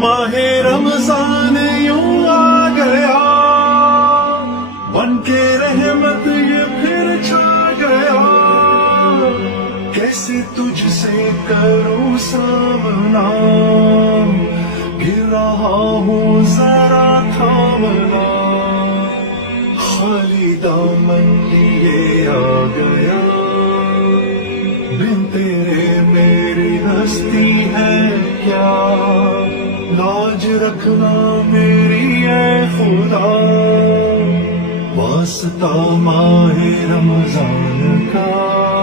ماہ رمضان یوں آ گیا، بن کے رحمت یہ پھر چھا گیا، کیسے تجھ سے کروں سامنا، گر رہا ہوں ذرا تھامنا، خالی دامن لیے آ گیا، بن تیرے میری ہستی ہے کیا، لاج رکھنا میری اے خدا، واسطہ ماہ رمضان کا۔